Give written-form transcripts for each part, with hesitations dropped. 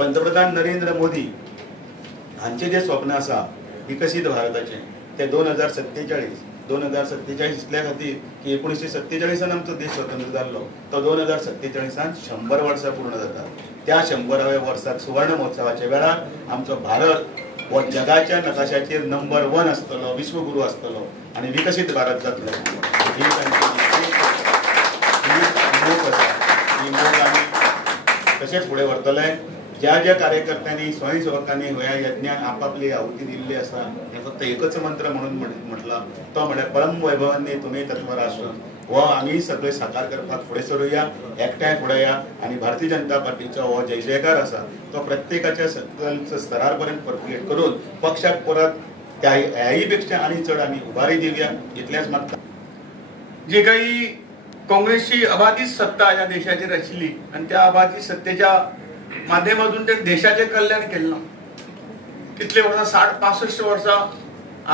पंतप्रधान नरेंद्र मोदी हांचे जे स्वप्न आसा विकसित भारताचे ते 2047 इतल्या खातीर की 1947 आमचो देश स्वतंत्र जाल्लो तो 2047 100 वर्सां पूर्ण जाता। त्या 100व्या वर्साक सुवर्ण महोत्सवाच्या वेळार आमचो भारत हो जगाच्या नकाशाचेर नंबर 1 आसतलो, विश्वगुरू आसतलो आणि विकसित भारत जातलो। ही मोग आमी तशेंच फुडें व्हरतले। ज्या ज्या कार्यकर्त्यांनी स्वयंसेवकांनी ह्या यज्ञान आपापली आहुती दिल्ली आसा हे फक्त एकच मंत्र म्हणून म्हटला तो म्हळ्यार परम वैभवांनी तुम्ही तत्पर आसून हो आमी सगळे साकार करपाक फुडें सरूया, एकठांय फुडें या आणि भारतीय जनता पार्टीचो हो जय जयकार आसा तो प्रत्येकाच्या स्तरार पर्यंत पर्क्युलेट करून पक्षाक परत ह्याही पेक्षा आनी चड आमी उबारी दिवया इतलेंच मागता। जे काही काँग्रेसची अबाधित सत्ता या देशाचेर आशिल्ली आणि त्या अबाधित सत्तेच्या माध्यमातून ते देशाचे कल्याण केलं कितले वर्सां 60-65 वर्सां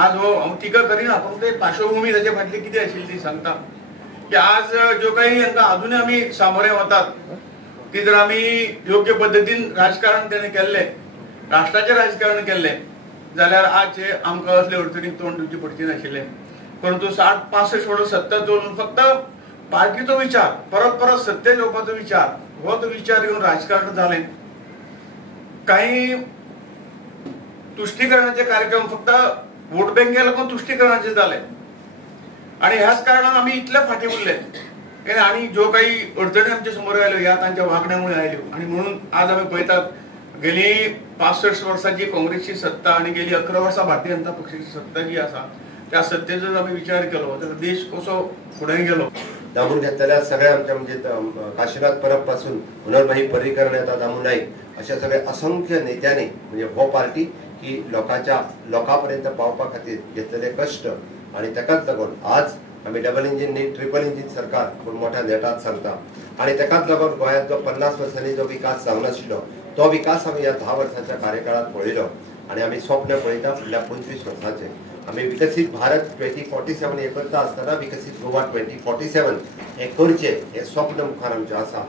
आज हो हांव टिका करिना पूण ते पार्श्वभूमी ताचे फाटली कितें आशिल्ली ती सांगता की आज जो काही हांकां अजूनय आमी सामोरे वतात ती जर आमी योग्य पद्दतीन राजकारण तेणें केल्लें राष्ट्राचें राजकारण केल्लें जाल्यार आज आमकां असले अडचणीक तोंड दिवचें पडचें नाशिल्लें। परंतु 60-65 वर्सां सत्ता चलोवन फक्त पार्टीचो विचार परत परत सत्तेत येवपाचो विचार हो तो विचार येवन राजकारण जालें। काही तुष्टीकरणाचे कार्यक्रम फक्त वोट बँके लागून तुष्टीकरणाचे जाले आणि ह्याच कारणान आमी इतले फाटी उरले आणि जो काही अडचणी आमच्या समोर आयल्यो ह्या तांच्या वागण्यामुळे आयल्यो आणि म्हणून आज आमी पळयतात गेली 65 वर्सांची काँग्रेसची सत्ता आणि गेली 11 वर्सां भारतीय जनता पक्षाची सत्ता जी आसा त्या सत्तेचो जर आमी विचार केलो तर देश कसो फुडें गेलो। दामून घेतलेल्या सगळ्या आमच्या म्हणजे काशीनाथ परब पासून हुनरभाई पर्रीकर नेता दामू नाईक अशा सगळ्या असंख्य नेत्यांनी म्हणजे हो पार्टी ही लोकांपर्यंत पावपा खातीर घेतलेले कष्ट आणि ताकाच लागून आज आमी डबल इंजिन न्ही ट्रिपल इंजिन सरकार पूण मोठ्या नेटात सांगता आणि ताकाच लागून गोंयांत जो 50 वर्सांनी जो विकास जावनाशिल्लो तो विकास आमी ह्या 10 वर्सांच्या कार्यकाळात पळयलो आणि आमी स्वप्न पळयता फुडल्या 25 वर्सांचे आमी विकसित भारत 2047 हे करता आसतना विकसित गोवा 2047 हे करचे हे स्वप्न मुखार आमचें आसा।